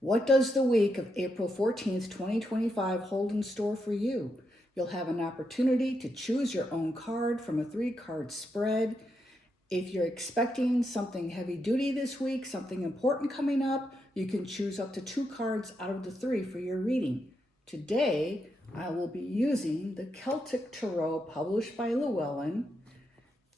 What does the week of April 14th, 2025 hold in store for you? You'll have an opportunity to choose your own card from a 3-card spread. If you're expecting something heavy duty this week, something important coming up, you can choose up to 2 cards out of the 3 for your reading. Today, I will be using the Celtic Tarot published by Llewellyn.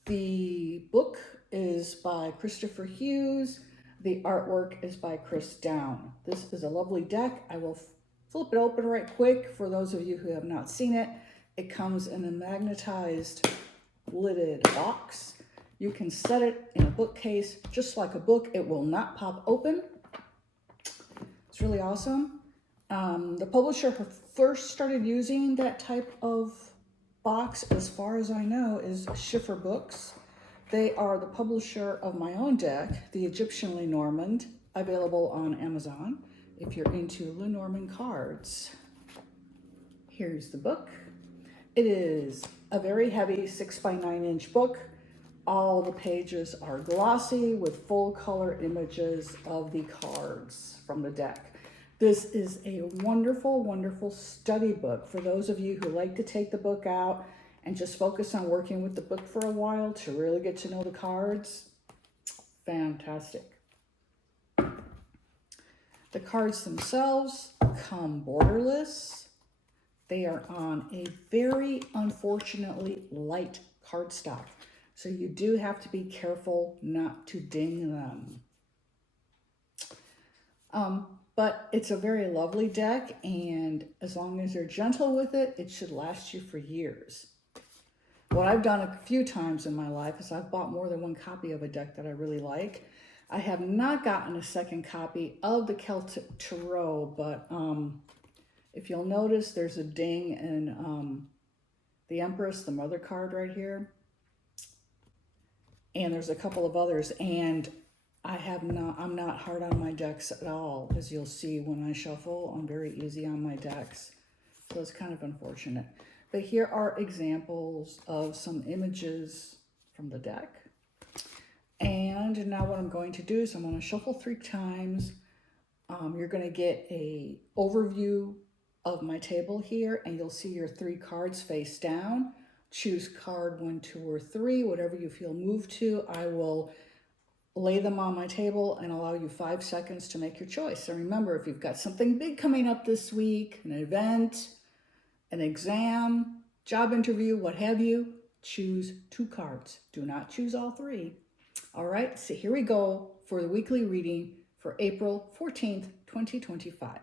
The book is by Christopher Hughes. The artwork is by Chris Down. This is a lovely deck. I will flip it open right quick for those of you who have not seen it. It comes in a magnetized lidded box. You can set it in a bookcase just like a book. It will not pop open. It's really awesome. The publisher who first started using that type of box, as far as I know, is Schiffer Books. They are the publisher of my own deck, the Egyptian Lenormand, available on Amazon if you're into Lenormand cards. Here's the book. It is a very heavy 6 by 9 inch book. All the pages are glossy with full color images of the cards from the deck. This is a wonderful, wonderful study book for those of you who like to take the book out and just focus on working with the book for a while to really get to know the cards. Fantastic. The cards themselves come borderless. They are on a very, unfortunately, light cardstock. So you do have to be careful not to ding them. But it's a very lovely deck, and as long as you're gentle with it, it should last you for years. What I've done a few times in my life is I've bought more than one copy of a deck that I really like. I have not gotten a second copy of the Celtic Tarot, but if you'll notice, there's a ding in the Empress, the Mother card right here. And there's a couple of others, and I'm not hard on my decks at all. As you'll see when I shuffle, I'm very easy on my decks. So it's kind of unfortunate. But here are examples of some images from the deck. And now what I'm going to do is I'm going to shuffle 3 times. You're going to get an overview of my table here, and you'll see your 3 cards face down. Choose card 1, 2, or 3, whatever you feel moved to. I will lay them on my table and allow you 5 seconds to make your choice. And remember, if you've got something big coming up this week, an event, an exam, job interview, what have you, choose 2 cards. Do not choose all 3. All right, so here we go for the weekly reading for April 14th, 2025.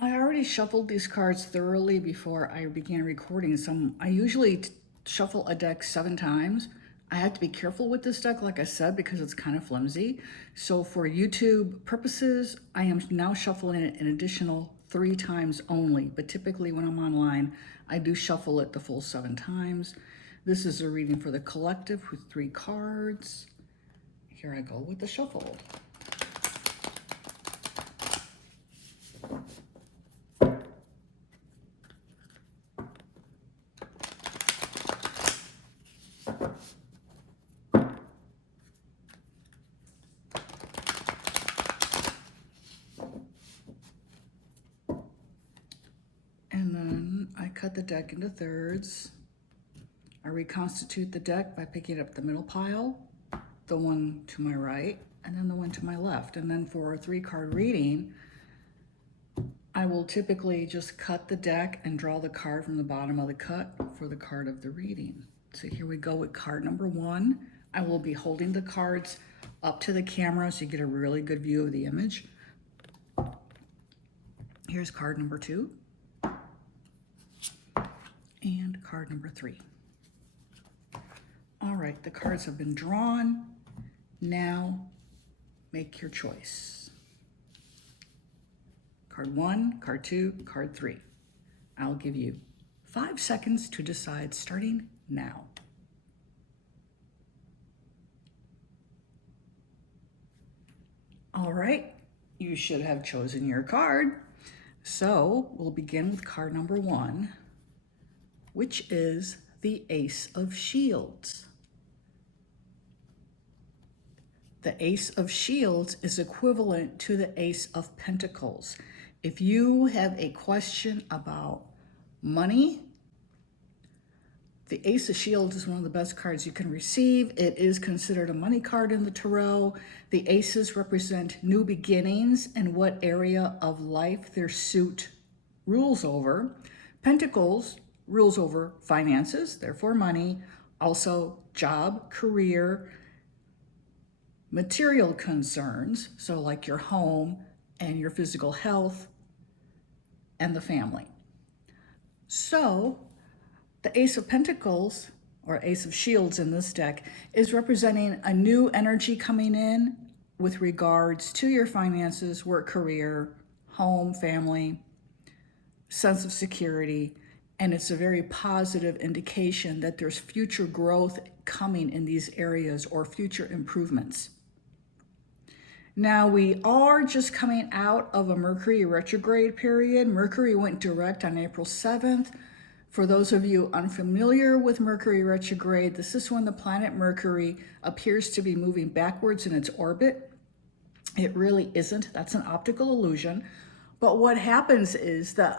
I already shuffled these cards thoroughly before I began recording. I usually shuffle a deck 7 times. I have to be careful with this deck, like I said, because it's kind of flimsy. So for YouTube purposes, I am now shuffling it an additional 3 times only. But typically when I'm online, I do shuffle it the full 7 times. This is a reading for the collective with 3 cards. Here I go with the shuffle. And then I cut the deck into thirds. I reconstitute the deck by picking up the middle pile, the one to my right, and then the one to my left. And then for a 3-card reading, I will typically just cut the deck and draw the card from the bottom of the cut for the card of the reading. So here we go with card number 1. I will be holding the cards up to the camera so you get a really good view of the image. Here's card number 2. And card number 3. All right, the cards have been drawn. Now make your choice. Card 1, card 2, card 3. I'll give you 5 seconds to decide, starting now. All right, you should have chosen your card. So we'll begin with card number 1, which is the Ace of Shields. The Ace of Shields is equivalent to the Ace of Pentacles. If you have a question about money, the Ace of Shields is one of the best cards you can receive. It is considered a money card in the tarot. The aces represent new beginnings and what area of life their suit rules over. Pentacles rules over finances, therefore money, also job, career, material concerns, so like your home and your physical health and the family. So the Ace of Pentacles, or Ace of Shields in this deck, is representing a new energy coming in with regards to your finances, work, career, home, family, sense of security, and it's a very positive indication that there's future growth coming in these areas or future improvements. Now, we are just coming out of a Mercury retrograde period. Mercury went direct on April 7th. For those of you unfamiliar with Mercury retrograde, this is when the planet Mercury appears to be moving backwards in its orbit. It really isn't. That's an optical illusion. But what happens is that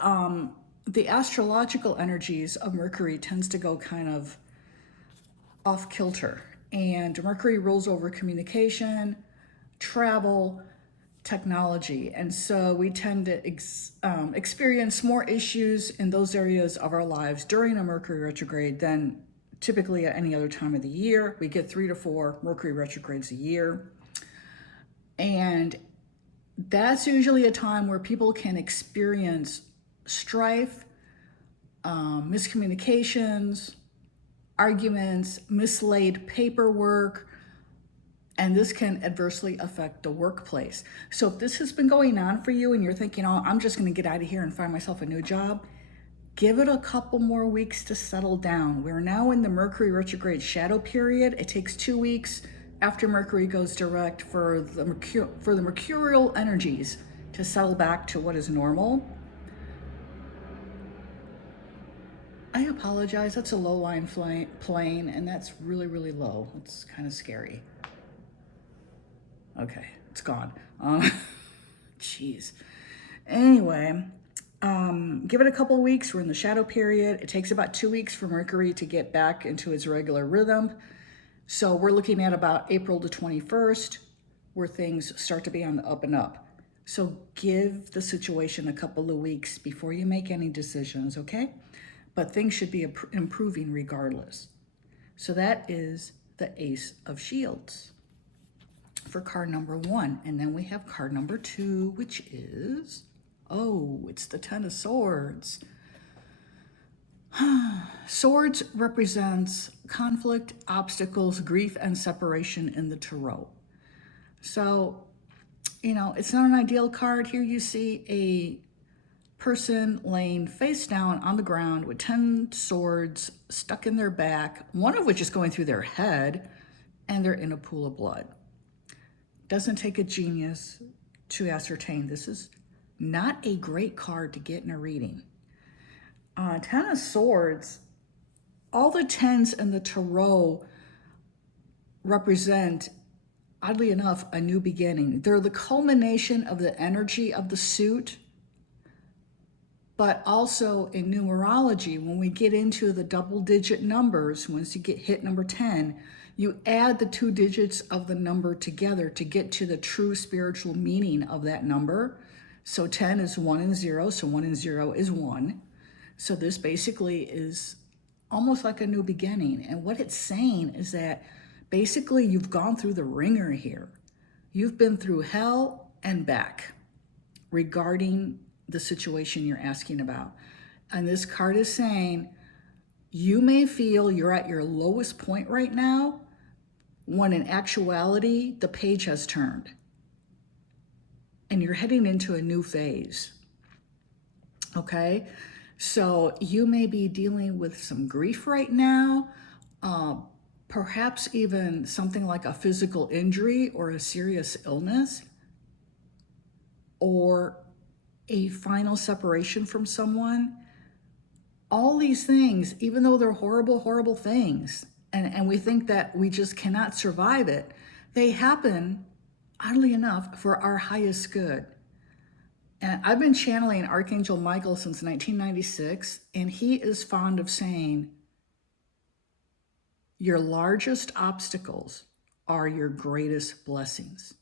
the astrological energies of Mercury tends to go kind of off kilter. And Mercury rules over communication, travel, technology. And so we tend to experience more issues in those areas of our lives during a Mercury retrograde than typically at any other time of the year. We get 3 to 4 Mercury retrogrades a year. And that's usually a time where people can experience strife, miscommunications, arguments, mislaid paperwork, and this can adversely affect the workplace. So if this has been going on for you and you're thinking, oh, I'm just going to get out of here and find myself a new job, give it a couple more weeks to settle down. We're now in the Mercury retrograde shadow period. It takes 2 weeks after Mercury goes direct for the mercurial energies to settle back to what is normal. I apologize, that's a low line plane, and that's really, really low. It's kind of scary. Okay, it's gone. Jeez. Anyway, give it a couple of weeks. We're in the shadow period. It takes about 2 weeks for Mercury to get back into its regular rhythm. So we're looking at about April the 21st, where things start to be on the up and up. So give the situation a couple of weeks before you make any decisions, okay? But things should be improving regardless. So that is the Ace of Shields for card number 1. And then we have card number 2, which is, it's the Ten of Swords. Swords represents conflict, obstacles, grief, and separation in the tarot. So, it's not an ideal card. Here you see a person laying face down on the ground with 10 swords stuck in their back, one of which is going through their head, and they're in a pool of blood. Doesn't take a genius to ascertain this is not a great card to get in a reading. Ten of Swords, all the tens in the tarot represent, oddly enough, a new beginning. They're the culmination of the energy of the suit, but also in numerology, when we get into the double-digit numbers, once you hit number 10, you add the 2 digits of the number together to get to the true spiritual meaning of that number. So 10 is 1 and 0, so 1 and 0 is 1. So this basically is almost like a new beginning. And what it's saying is that basically you've gone through the ringer here. You've been through hell and back regarding the situation you're asking about. And this card is saying you may feel you're at your lowest point right now, when in actuality, the page has turned and you're heading into a new phase. Okay? So you may be dealing with some grief right now, perhaps even something like a physical injury or a serious illness, or a final separation from someone. All these things, even though they're horrible, horrible things, and we think that we just cannot survive it, they happen, oddly enough, for our highest good. And I've been channeling Archangel Michael since 1996, and he is fond of saying, your largest obstacles are your greatest blessings.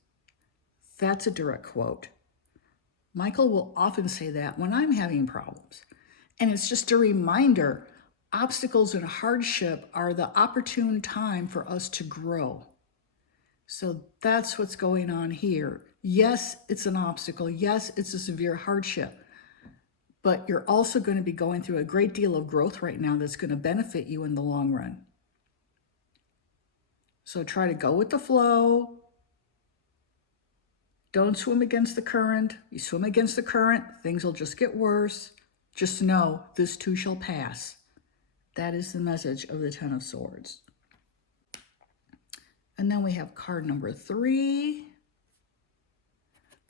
That's a direct quote. Michael will often say that when I'm having problems. And it's just a reminder, obstacles and hardship are the opportune time for us to grow. So that's what's going on here. Yes, it's an obstacle. Yes, it's a severe hardship. But you're also going to be going through a great deal of growth right now that's going to benefit you in the long run. So try to go with the flow. Don't swim against the current. You swim against the current, things will just get worse. Just know this too shall pass. That is the message of the Ten of Swords. And then we have card number 3,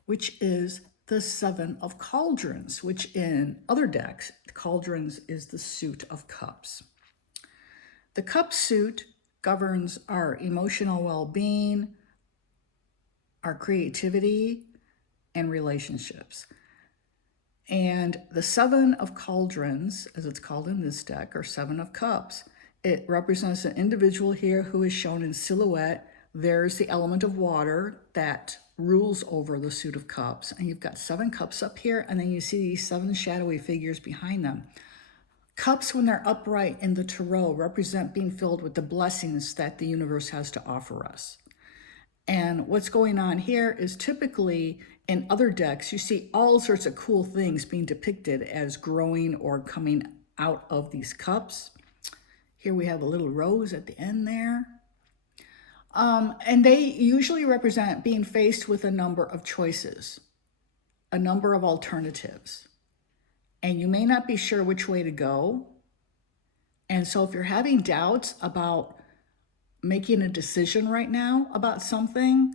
which is the Seven of Cauldrons, which in other decks, Cauldrons is the suit of cups. The cup suit governs our emotional well-being, our creativity, and relationships. And the Seven of Cauldrons, as it's called in this deck, or Seven of Cups, it represents an individual here who is shown in silhouette. There's the element of water that rules over the suit of cups. And you've got 7 cups up here, and then you see these 7 shadowy figures behind them. Cups, when they're upright in the tarot, represent being filled with the blessings that the universe has to offer us. And what's going on here is typically in other decks, you see all sorts of cool things being depicted as growing or coming out of these cups. Here we have a little rose at the end there. And they usually represent being faced with a number of choices, a number of alternatives. And you may not be sure which way to go. And so if you're having doubts about making a decision right now about something,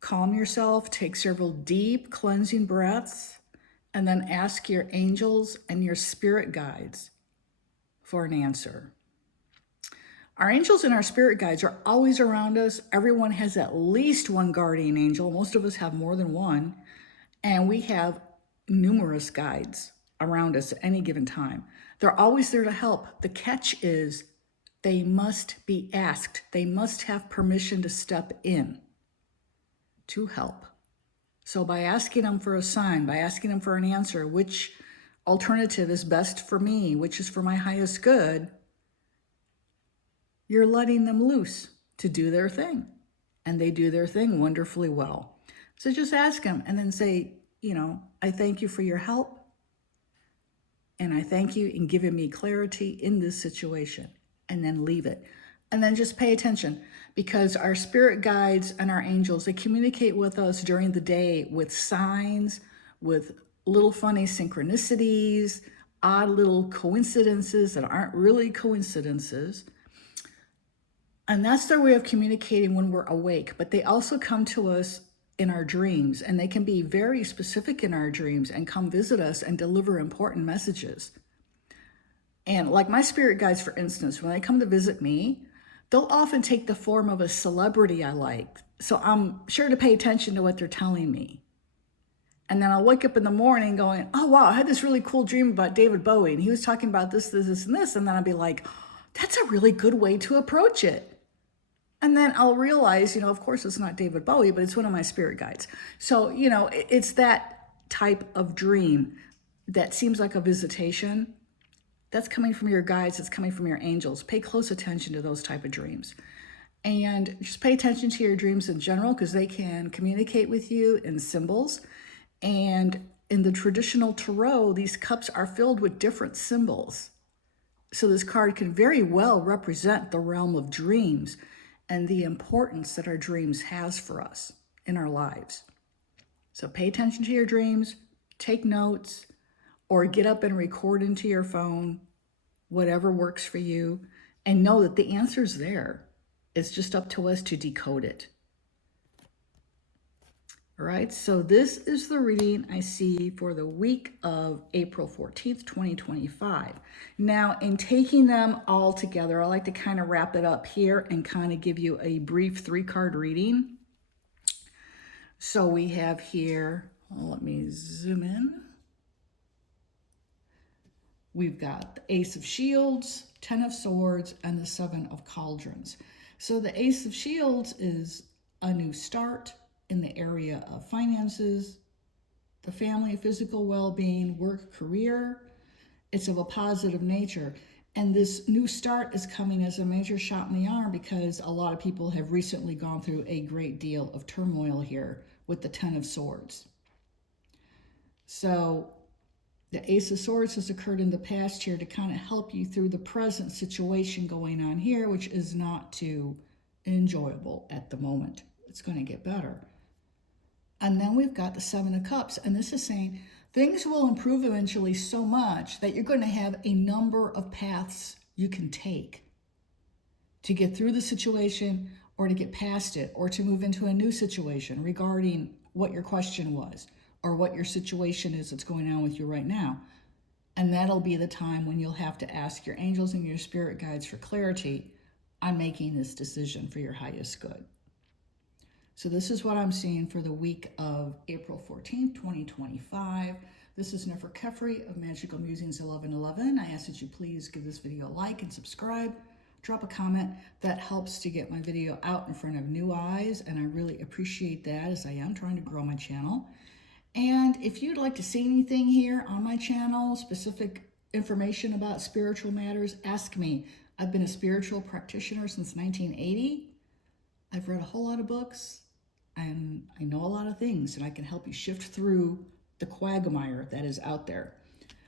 calm yourself, take several deep cleansing breaths, and then ask your angels and your spirit guides for an answer. Our angels and our spirit guides are always around us. Everyone has at least one guardian angel. Most of us have more than one. And we have numerous guides around us at any given time. They're always there to help. The catch is they must be asked. They must have permission to step in to help. So by asking them for a sign, by asking them for an answer, which alternative is best for me, which is for my highest good, you're letting them loose to do their thing. And they do their thing wonderfully well. So just ask them and then say, I thank you for your help. And I thank you in giving me clarity in this situation. And then leave it. And then just pay attention, because our spirit guides and our angels, they communicate with us during the day with signs, with little funny synchronicities, odd little coincidences that aren't really coincidences. And that's their way of communicating when we're awake. But they also come to us in our dreams, and they can be very specific in our dreams and come visit us and deliver important messages. And like my spirit guides, for instance, when they come to visit me, they'll often take the form of a celebrity I like. So I'm sure to pay attention to what they're telling me. And then I'll wake up in the morning going, oh, wow, I had this really cool dream about David Bowie. And he was talking about this, this, this, and this. And then I'll be like, that's a really good way to approach it. And then I'll realize, of course, it's not David Bowie, but it's one of my spirit guides. So, it's that type of dream that seems like a visitation. That's coming from your guides. It's coming from your angels. Pay close attention to those type of dreams. And just pay attention to your dreams in general, because they can communicate with you in symbols. And in the traditional tarot, these cups are filled with different symbols. So this card can very well represent the realm of dreams and the importance that our dreams has for us in our lives. So pay attention to your dreams, take notes, or get up and record into your phone, whatever works for you, and know that the answer's there. It's just up to us to decode it. All right, so this is the reading I see for the week of April 14th, 2025. Now, in taking them all together, I like to kind of wrap it up here and kind of give you a brief 3-card reading. So we have here, let me zoom in. We've got the Ace of Shields, 10 of Swords, and the 7 of Cauldrons. So the Ace of Shields is a new start in the area of finances, the family, physical well-being, work, career. It's of a positive nature. And this new start is coming as a major shot in the arm because a lot of people have recently gone through a great deal of turmoil here with the 10 of Swords. So the Ace of Swords has occurred in the past here to kind of help you through the present situation going on here, which is not too enjoyable at the moment. It's going to get better. And then we've got the 7 of Cups, and this is saying things will improve eventually so much that you're going to have a number of paths you can take to get through the situation or to get past it or to move into a new situation regarding what your question was or what your situation is that's going on with you right now. And that'll be the time when you'll have to ask your angels and your spirit guides for clarity on making this decision for your highest good. So this is what I'm seeing for the week of April 14th, 2025. This is Nefer of Magical Musings 1111. I ask that you please give this video a like and subscribe. Drop a comment. That helps to get my video out in front of new eyes, and I really appreciate that as I am trying to grow my channel. And if you'd like to see anything here on my channel, specific information about spiritual matters, ask me. I've been a spiritual practitioner since 1980. I've read a whole lot of books, and I know a lot of things, and I can help you shift through the quagmire that is out there.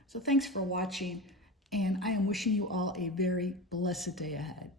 So thanks for watching, and I am wishing you all a very blessed day ahead.